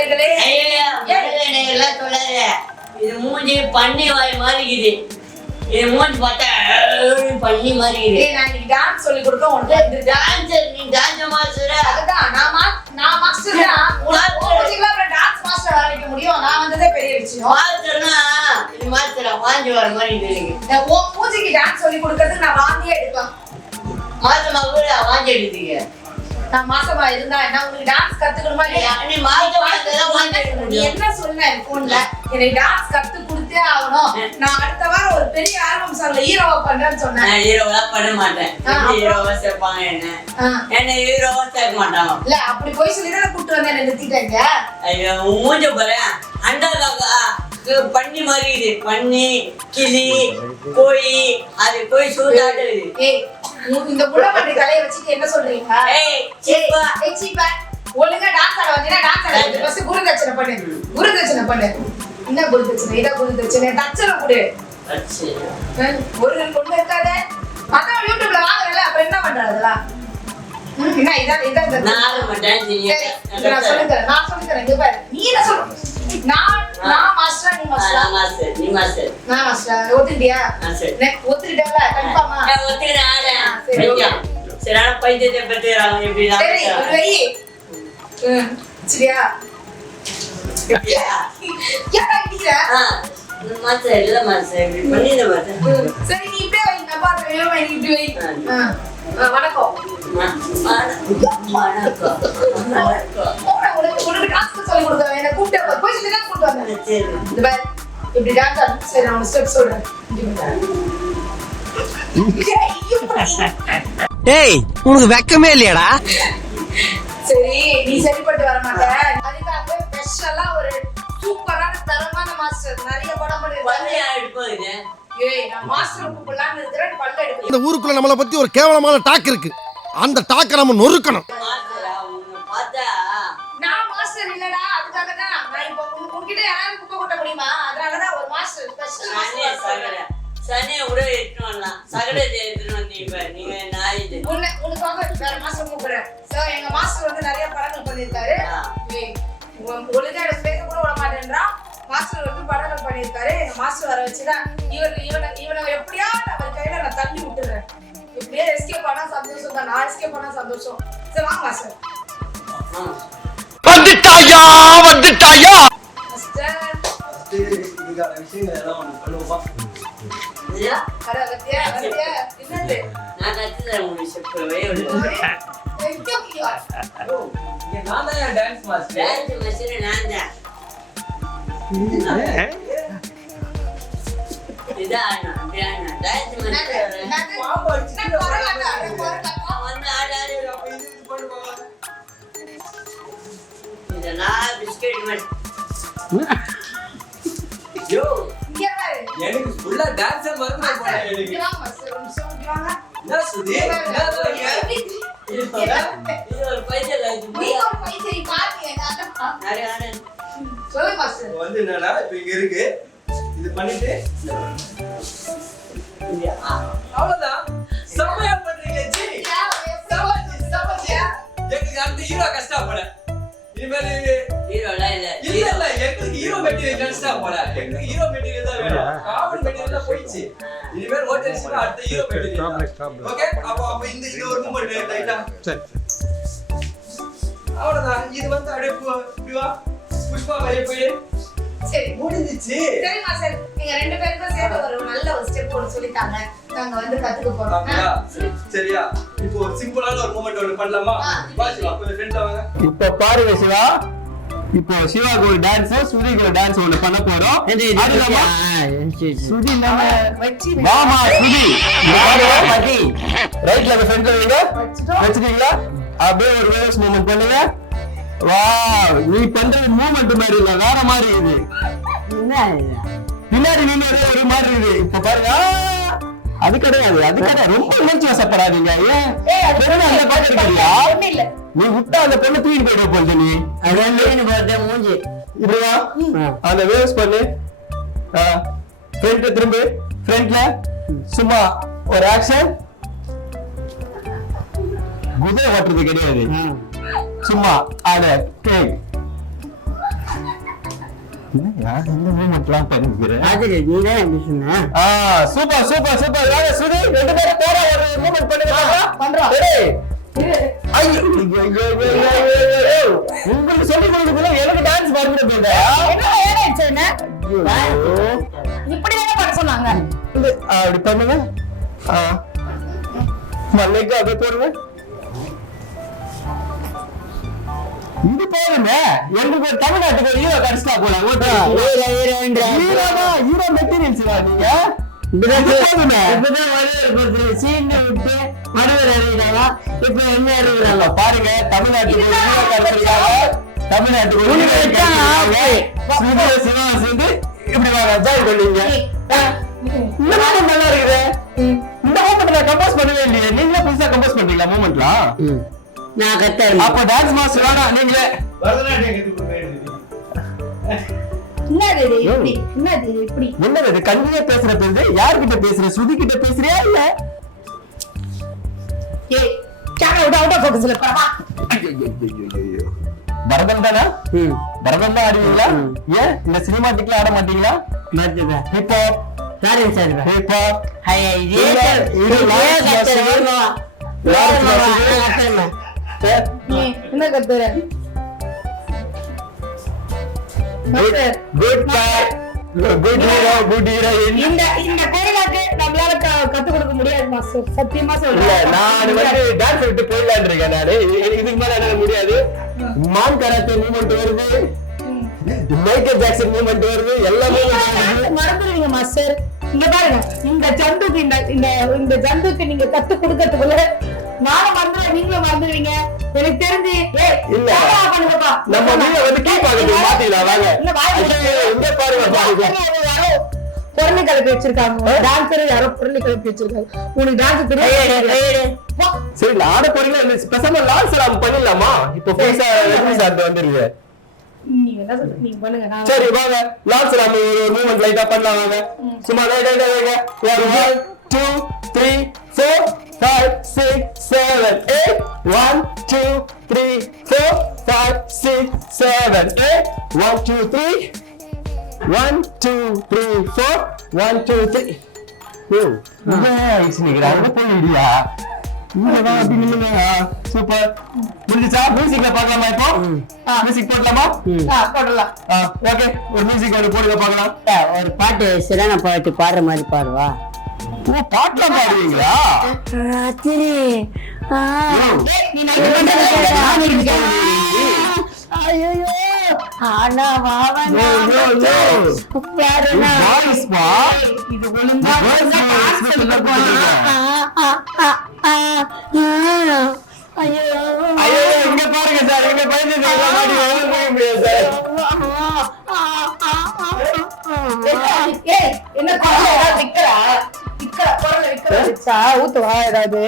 நேயர்களே. எல்லாம் சொல்லாத. இது மூஞ்சி பண்ணி வாய் மாறிக்குது. இது மூஞ்சி பார்த்தா பண்ணி மாறிக்குது. நான் இன்னைக்கு டான்ஸ் சொல்லி கொடுக்க உனக்கு டான்ஸர், நீ டான்ஸ் மாஸ்டர். அதுதான் நான் மாஸ்டர் தான். உனக்கு டான்ஸ் மாஸ்டர் ஆரம்பிக்க முடியும். நான் வந்ததே பெரிய விஷயம். மாஸ்டர்னா இது மாஸ்டரா வாஞ்சி வர மாதிரி இருக்கு. உன் மூஞ்சிக்கு டான்ஸ் சொல்லி கொடுக்கறதுக்கு நான் வாந்தியே எடுப்பேன். மாசமா கூட வாஞ்சி எடுத்தீங்க. நான் மாசமா இருந்தா என்ன உனக்கு டான்ஸ் கத்துக்கணுமா இல்லையா? நீ மாசமா இருந்தா வாஞ்சி எடுக்க நீ முடியும். என்ன சொன்ன என் போன்ல எனக்கு டான்ஸ் கத்து கொடுத்தே ஆகணும். நான் அடுத்த வாரம் ஒரு பெரிய ஆல்பம் சாங்ல ஹீரோவா பண்றேன்னு சொன்னேன். நான் ஹீரோவா பண்ண மாட்டேன். ஹீரோவா சேர்ப்பாங்க என்ன ஹீரோவா சேர்க்க மாட்டாங்க. இல்ல அப்படி போய் சொல்லி தான் கூட்டு வந்து என்ன நிறுத்திட்டாங்க. ஐயோ மூஞ்ச பாரு. அண்டா பண்ணி மாதிரி இது. பண்ணி கிளி கோழி அது போய் சூதாடுது. ஏய் இந்த புள்ளப்பட்டி கலையை வச்சுட்டு என்ன சொல்றீங்க? சீப்பா ஒழுங்கா டான்ஸ் ஆட வந்தீங்கன்னா டான்ஸ் ஆட ஃபர்ஸ்ட் குருதட்சணை பண்ணு. குருதட்சணை பண்ணு. என்ன குருதட்சணை? இத குருதட்சணை தட்சணை கொடு. ஒரு பொண்ணு இருக்காதே. அதான் யூடியூப்ல வாங்குறல அப்புறம் என்ன பண்றது அதெல்லாம்? என்ன இதான் நான் டான்ஸ் நான் சொல்லுறேன் இங்க பாரு. நீ என்ன சொல்ற? நான் மாஸ்டர் நீ மாஸ்டர். நீ மாஸ்டர் நான் மாஸ்டர். ஒத்துக்கிட்டியா? ஒத்துக்கிட்டல கன்ஃபார்மா? ஒத்துக்கிறேன். சரி ஆனா பைத்தியத்தை பத்திராங்க எப்படி சரி ஒரு வெயி. சரியா? யாரா இடிக்கிற? மாஸ்டர் இல்ல மாஸ்டர் இப்படி பண்ணிட மாட்டேன். சரி நீ இப்படியே வை. நான் பாத்துறேன். நீ இப்படி வை. வணக்கம். உனக்கு டான்ஸ் சொல்லி கொடுக்க என்ன கூப்பிட்டு போய் சொல்லி தான் கூப்பிட்டு வந்தேன். இந்த பாரு இப்படி டான்ஸ் ஆடு. சரி நான் ஸ்டெப் சொல்றேன். ஏய் உனக்கு வெக்கமே இல்லையாடா? சரி நீ சரிப்பட்டு வர மாட்ட. அதுக்காக ஸ்பெஷலா ஒரு சூப்பரான தரமான மாஸ்டர் நிறைய படம் பண்ணிருக்காங்க. ஏய் நான் மாஸ்டர் கூப்பிடலாம்னு இருக்கறேன். பல்ல எடுக்க. இந்த ஊருக்குள்ள நம்மள பத்தி ஒரு கேவலமான டாக் இருக்கு. அந்த டாக்க நம்ம நொறுக்கணும். நான் மாஸ்டர் இல்லடா. அதுக்காக தான் நான் இப்போ உன்கிட்ட யாராவது குப்பை கொட்ட முடியுமா? அதனால தான் ஒரு மாஸ்டர் ஸ்பெஷல் மாஸ்டர். சனே கூட எடுத்து வரலாம். சகடை எடுத்து வந்தீங்க நீங்க நாய் இது. உனக்காக வேற மாஸ்டர் கூப்பிடுறேன். சோ எங்க மாஸ்டர் வந்து நிறைய படங்கள் பண்ணிருக்காரு. ஒழுங்கா பேச கூட விட மாட்டேன்றா. மாஸ்டர் வந்து படங்கள் பண்ணிருக்காரு. எங்க மாஸ்டர் வர வச்சுதான் இவனை எப்படியாவது அவர் கையில நான் தள்ளி விட்டுறேன். இப்படியே எஸ்கேப் பண்ணா சந்தோஷம் தான். நான் எஸ்கேப் பண்ணா சந்தோஷம். சரி வாங்க மாஸ்டர். வந்துட்டாயா வந்துட்டாயா. மாஸ்டர் இதுக்கான விஷயங்கள் எல்லாம் ஒன்று பண்ணுவோமா? இல்லையா? வரத்தியா என்னது? நான் கத்துறேன் உங்களுக்கு செப்பவே இல்லை. நான் தான் டான்ஸ் மாஸ்டர். டான்ஸ் மாஸ்டர் நான் தான். இதான் டான்ஸ் மாஸ்டர். வந்து ஆடாரு இதெல்லாம் பிஸ்கெட் மாதிரி. யோ இங்க பாரு. எனக்கு ஃபுல்லா டான்ஸே மறந்து போறேன் எனக்கு. இங்க வாங்க மாஸ்டர். ஒரு நிமிஷம் இங்க வாங்க. என்ன சுதி? இது ஒரு பைத்தியம் லைக் நீ ஒரு பைத்தியம் பாத்தீங்க அதான். நிறைய ஆடு. சொல்லு மாஸ்டர். வந்து என்னன்னா இப்போ இங்க இருக்கு. இது பண்ணிட்டு அவ்வளவுதான். செமையா பண்றீங்க ஜி. எங்களுக்கு அடுத்த ஹீரோ கஷ்டப்பட. இனிமேல் ஹீரோலாம் இல்ல. இல்ல எங்களுக்கு ஹீரோ மெட்டீரியல் கஷ்டப்பட. எங்களுக்கு ஹீரோ மெட்டீரியல் தான் வேணும். காமன் மெட்டீரியல் தான் போயிடுச்சு. இனிமேல் ஓட்டேஷன் அடுத்த ஹீரோ மெட்டீரியல். ஓகே அப்ப இந்த இது ஒரு மூமெண்ட் ரைட்டா. சரி. அவ்வளவுதான். இது வந்து அப்படியே இப்படி வா. புஷ்பா வெளிய போய் சரி முடிஞ்சிச்சு. சரி மாஸ்டர் நீங்க ரெண்டு பேருக்கும் சேர்த்து ஒரு நல்ல ஒரு ஸ்டெப் ஒன்னு சொல்லிட்டாங்க. நாங்க வந்து கத்துக்க போறோம். சரியா? இப்போ ஒரு சிம்பிளான ஒரு மூமெண்ட் ஒன்னு பண்ணலாமா? வா சிவா கொஞ்சம் ஃப்ரெண்ட்ல வாங்க. இப்போ பாருங்க சிவா. இப்போ சிவாக்கு ஒரு டான்ஸ், சுதிக்கு ஒரு டான்ஸ் ஒன்னு பண்ண போறோம். சுதி நம்ம மாமா சுதி. பாருங்க ரைட்ல அந்த ஃப்ரெண்ட்ல வைங்க. வெச்சிட்டீங்களா? அப்படியே ஒரு வேவ்ஸ் மூவ்மென்ட் பண்ணுங்க. வாவ் நீ பண்றது மூவ்மென்ட் மாதிரி இல்ல வேற மாதிரி இது. பின்னாடி நீங்க ஒரு மாதிரி இது. இப்ப பாருங்க அது கிடையாது ரொம்ப உணர்ச்சி வசப்படாதீங்க. ஏன் அந்த பாட்டு இருக்கியா? நீ விட்டா அந்த பொண்ணு தூக்கி போயிட போறது. நீ அதான் மூஞ்சி இப்படியா அந்த வேவ்ஸ் பண்ணு. ஃப்ரண்ட் திரும்ப ஃப்ரண்ட்ல சும்மா ஒரு ஆக்ஷன். குதிரை ஓட்டுறது கிடையாது. சும்மா அத இந்த மூமெண்ட்லாம் பண்ணிக்கிறேன். நீதான் எப்படி சொன்ன? Super super super. வாங்க சுதி, ரெண்டு பேரும் போற ஒரு மூமெண்ட் பண்ணுங்க. பண்றோம். உங்களுக்கு சொல்லி கொடுக்குறதுல எனக்கு டான்ஸ் மறந்து போயிட்டா. இப்படி தானே பண்ண சொன்னாங்க. அப்படி பண்ணுங்க. மல்லிகா அதை போடுங்க. இது போதுங்க. எனக்கு ஒரு தமிழ்நாட்டுக்கு ஒரு ஹீரோ கிடைச்சா போலாம். ஹீரோ மெட்டீரியல்ஸ் நீங்க பாருங்க. தமிழ்நாட்டுக்கு இப்படி ஜாயின் பண்ணீங்க. இந்த மூமெண்ட் நல்லா இருக்குது. இந்த மூமெண்ட் நான் கம்போஸ் பண்ணவே இல்லையே. நீங்களே புதுசா கம்போஸ் பண்றீங்களா மூமெண்ட்லாம்? நான் கத்தேன். அப்ப டான்ஸ் மாஸ்டர் வேணா நீங்களே. என்னது கண்ணியே பேசுற பேரு? யார்கிட்ட பேசுற? சுதி கிட்ட பேசுறியா இல்ல? பரதம் தானா? பரதம் தான் ஆடுவீங்களா? ஏன் இந்த சினிமாட்டிக்ல ஆட மாட்டீங்களா? ஹிப் ஹாப் ஹிப் ஹாப் என்ன கத்துற? இந்த கைலாக்கு நம்மளால கத்து கொடுக்க முடியாது மாஸ்டர். சத்தியமா சொல்றேன். நான் வந்து டான்ஸ் விட்டு போயிடலான்னு இருக்கேன். நானு இதுக்கு மேல என்னால முடியாது. மான் கராத்தே மூவ்மெண்ட் வருது, மைக்கேல் ஜாக்சன் மூவ்மெண்ட் வருது, எல்லாமே மறந்துடுவீங்க மாஸ்டர். இங்க பாருங்க, இந்த ஜந்துக்கு நீங்க கத்து கொடுக்கறதுக்குள்ள நானும் மறந்துடுவேன், நீங்களும் மறந்துடுவீங்க. எனக்கு தெரிஞ்சு இல்ல நம்ம வீட வந்து கீப் ஆகுது. மாத்திடலாம் வாங்க. இங்க பாருங்க பொருளை கிளப்பி வச்சிருக்காங்க. டான்ஸர் யாரோ பொருளை கிளப்பி வச்சிருக்காங்க. உனக்கு டான்ஸ் தெரியாது. சரி ஆட போறீங்களா? பேசாம லான்ஸ் எல்லாம் பண்ணிடலாமா? இப்போ புதுசா வந்துருங்க. நீங்க என்ன சொல்றீங்க? நீங்க பண்ணுங்க. சரி வாங்க லான்ஸ் எல்லாம் ஒரு மூவ்மெண்ட் லைட்டா பண்ணலாம். வாங்க சும்மா லைட்டா 1 2 3 4 5 6 7 8 1 2 3 4 5 6 7 8 1 2 3 1 2 3 4 1 2 3. சூப்பர். முடிஞ்சுச்சா? மியூசிக்ல பார்க்கலாமா? இப்போ மியூசிக் போடலாமா? போடலாம். ஓகே, ஒரு மியூசிக் போடுங்க பார்க்கலாம். ஒரு பாட்டு சிறான பாட்டு பாடுற மாதிரி பாடுவா. பாட்டுலாம் பாடுவீங்களா? ராத்திரி ஐயோ ஆனா இங்க பாருங்க சார், இங்க பயந்து முடியாது சார். ஊத்துவா ஏதாவது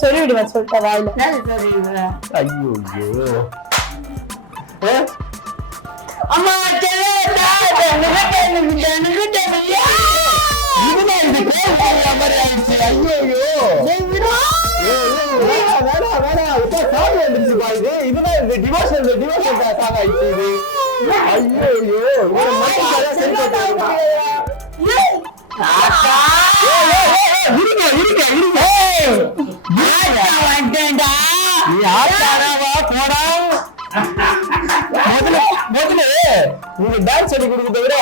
சொல்லிவிடுவேன். சொல்லிட்ட வாயில. ஐயோ அம்மா நீங்க டான்ஸ் சொல்லி கொடுக்க விட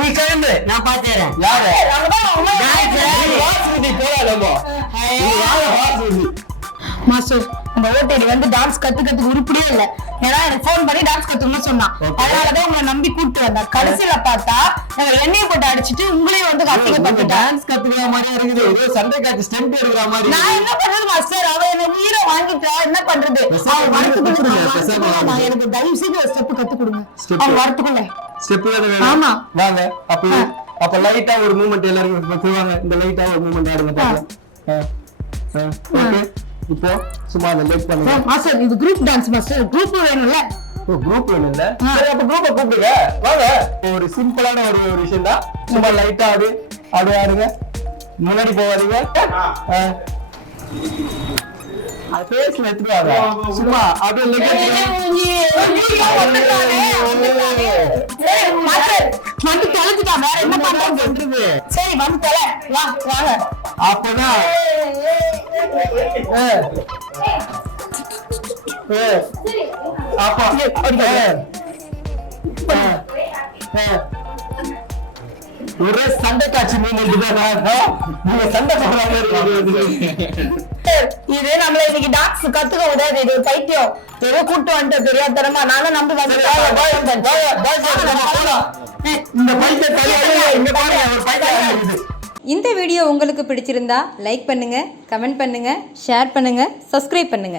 நீ கிளம்பு, நான் பாத்துறேன். யாரு மாஸ்டர் உங்க ஓட்டேரி வந்து டான்ஸ் கத்துக்கிறதுக்கு உருப்படியே இல்ல. ஏன்னா எனக்கு போன் பண்ணி டான்ஸ் கத்துக்கணும்னு சொன்னான். அதனாலதான் உங்களை நம்பி கூப்பிட்டு வந்தேன். கடைசியில பார்த்தா நாங்க எண்ணெயை போட்டு அடிச்சுட்டு உங்களையும் வந்து கத்துக்க டான்ஸ் கத்துக்கிற மாதிரி இருக்குது. ஏதோ சண்டை காட்சி ஸ்டெண்ட் எடுக்கிற மாதிரி. நான் என்ன பண்றது மாஸ்டர்? அவன் என்ன உயிரை வாங்கிட்டா என்ன பண்றது? எனக்கு தயவு செய்து ஒரு ஸ்டெப் கத்து கொடுங்க. அவன் வரத்துக்குள்ள ஸ்டெப் வேணும். ஆமா வாங்க. அப்ப லைட்டா ஒரு மூவ்மெண்ட் எல்லாரும் சொல்லுவாங்க. இந்த லைட்டா ஒரு மூவ்மெண்ட் ஆடுங்க பாக்கலாம். ஓகே, இப்போ சும்மா அந்த லைட் பண்ணுங்க. மாஸ்டர் இது குரூப் டான்ஸ் மாஸ்டர். குரூப் வேணும்ல? குரூப் வேணும்ல? சரி அப்ப குரூப்பை கூப்பிடுங்க வாங்க. ஒரு சிம்பிளான ஒரு விஷயம் தான். சும்மா லைட்டா ஆடுங்க. முன்னாடி போவாதீங்க. பேஸ்ல எடுத்துவாங்க சும்மா அப்படியே வந்து தொலைச்சிட்டான் வேற என்ன பண்றது சரி வந்து தொலை வா வாங்க அப்பதான் ஒரே சண்டை காட்சி மூமெண்ட் தான் நீங்க சண்டை போடுறாங்க இது நம்மள இன்னைக்கு டாக்ஸ் கத்துக்க உதவுது இது ஒரு பைத்தியம் ஏதோ கூட்டு வந்துட்டு தெரியாதனமா நானும் நம்பி வந்து இந்த பைத்திய தலையாலே இங்க பாருங்க ஒரு பைத்தியம் இருக்குது. இந்த வீடியோ உங்களுக்கு பிடிச்சிருந்தா லைக் பண்ணுங்க, கமெண்ட் பண்ணுங்க, ஷேர் பண்ணுங்க, சப்ஸ்கிரைப் பண்ணுங்க.